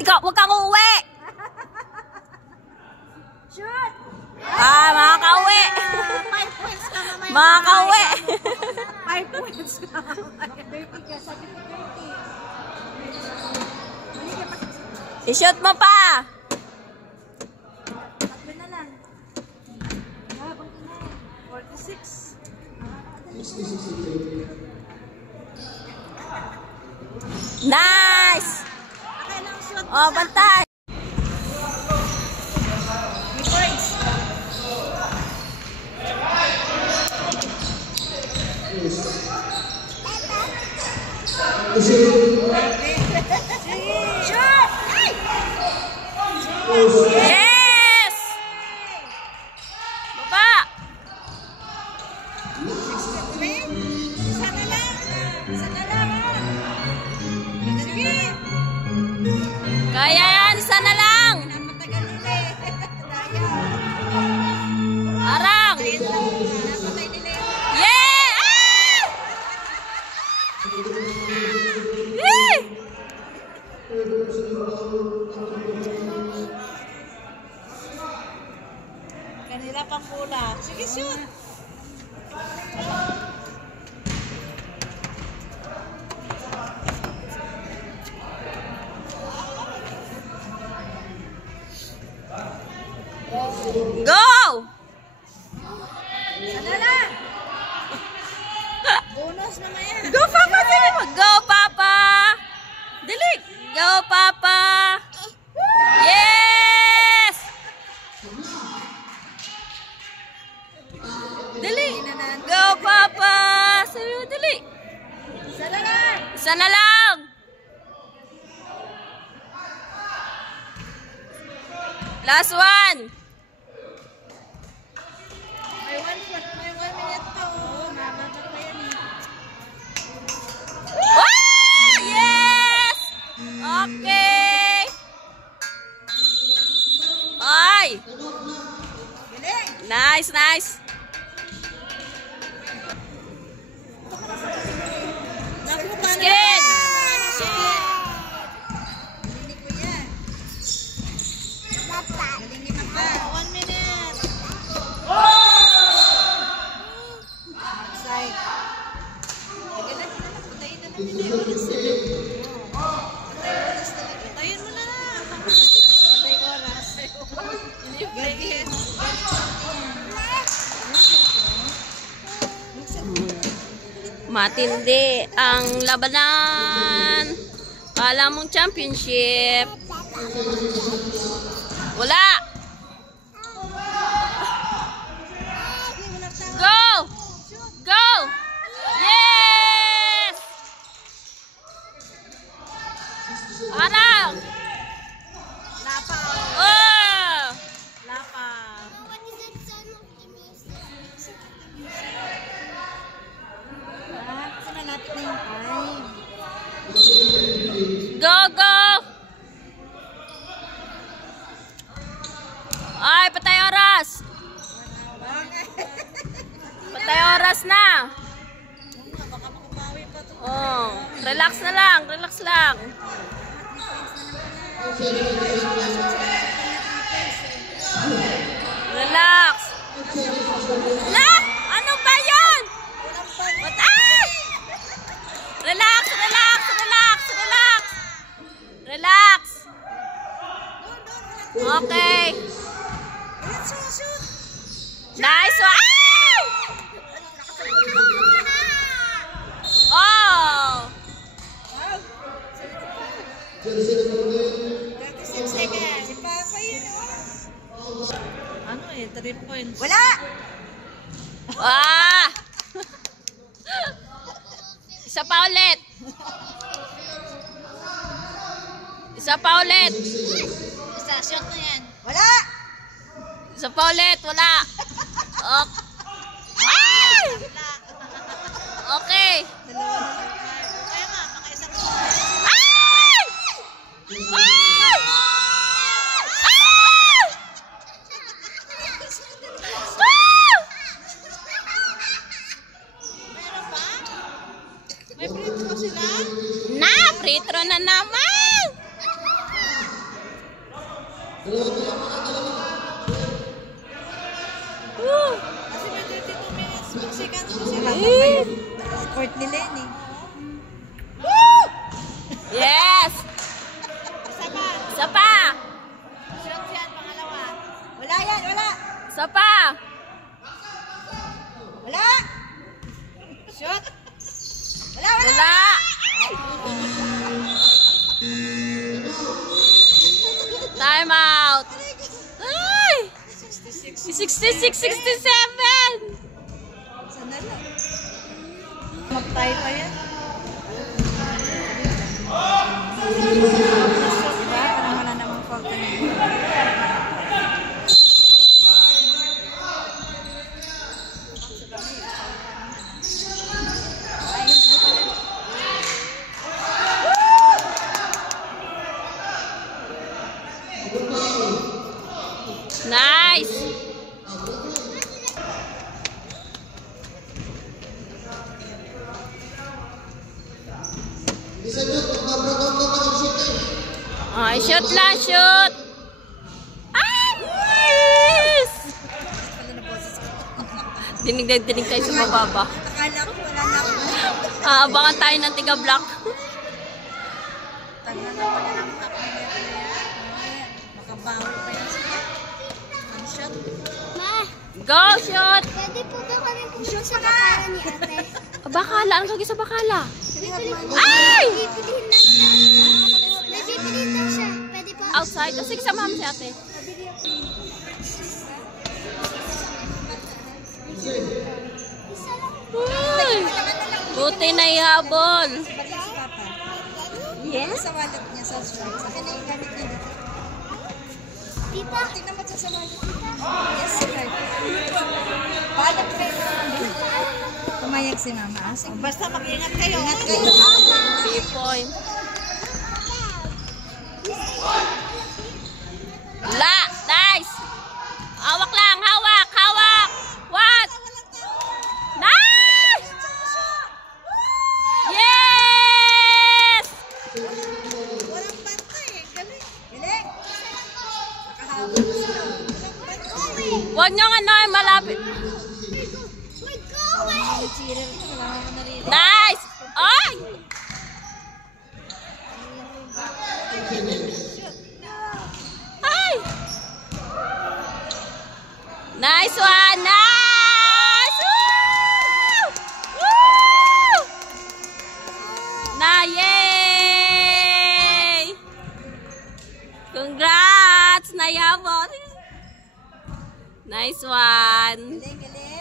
Ikaw, huwag kang uuwi. Shoot! Mga kauwi. 5 points ka mamaya. Mga kauwi. 5 points ka mamaya. 30 ka, sabi ko 30. I-shoot mo pa. Tatlo na lang. Habang ina. 46. Nice. Okay lang, shoot. Oh, bantay. Yes! Baba! Sana lang. Sana lang. Sige. Kaya yan, isa na lang. Napatagal nila eh. Daya. Arang! Napatay nila yun. Yeah! Ah! Yay! Kanila pang pula. Sige, shoot. Go! Sana lang. Bonus naman yan. Go, Papa! Go, Papa! Dali! Go, Papa! Yes! Dali! Go, Papa! Sabi mo, dali! Sana lang. Isa na lang! Last one! May 1 minute pa. Oh, mabagal pa yan eh. Oh! Yes! Okay! Ay! Galing. Nice, nice! Naku, paano Skin! Hindi ko yan. Galingin na pa. 1 minute. Outside. Galing na lang. Patayin na lang. Hindi oras. Patay oras talaga. Patayin mo na. Patay oras. Galing. Matindi ang labanan. Kala mong championship. Wala. Go! Go! Yes! Arang! Lapa. Oh! Lapa. Sana natin na yung time. Go, go! Ay, patay oras! Patay oras na! Baka makabawi pa ito. Oh, relax na lang, relax lang. Relax. La! Ano ba 'yan? What? Ah! Relax, relax, relax, relax. Relax. Okay. Nice one. Ay! Oh! 36 seconds. Si Papa yun, oh. Ano eh, 3 points. Wala! Ah! Isa pa ulit. Isa pa ulit. Isa, shot na yan. Wala! Isa pa ulit. Wala. Okay. Ay! Okay. Dalawa na lang. Kaya nga, makaisang ko. Ay! Ay! Ay! Ah! Meron ba? May free throw sila? Na, free throw na naman. Woo! Kasi may 32 minutes. Magsikan mo sila. Eh. Court ni Lenny. Yes! Isa pa. Isa pa! Shot yan, pangalawa. Wala yan, wala. Isa pa! Wala. Shot. Wala, wala. Wala! Time out! Ay! 66, 67! Sana lang. Magtayo pa yan. Diba? Parang wala namang fault na yun. Nice! Ay, shoot lang, shoot! Ay! Yes! Dinig na dinig tayo sa mababa. Akala ko wala na ako. Aabangan tayo ng tiga-block. Tanggal na pala ng top na yan. Makabawi pa yan siya. One shot. Go, shoot! Pwede po ba kami pumunta sa bakala ni ate? Bakala, ang lagi sa bakala. Ay! Bibilihin lang siya. May bibilihin lang siya. Pwede po. Outside. O, sige, samahan mo si ate. Uy! Buti na ihabol. Balik si Papa. Yes? Sa wallet niya sa short. Sa akin na yung gamit niya dito. Tita, Tingnan mo sa wallet. Yes, sir. Paalam kayo. Pumayag si Mama. Sige. Basta mag-ingat kayo. Ingat kayo. 3 point. La! Nice! Hawak lang! Hawak! Hawak! What? Nice! Yes! Walang banta eh. Galing. Galing. Nakahabol na sila. Walang banta. Huwag niyong ano, malapit. we're going! Ay, cheater ko. Wala ako naririnig. Nice! Ay! Ay! Nice one! Nice! Woo! Woo! Na, yay! Congrats! Nayabot! Nice one! Galing, galing.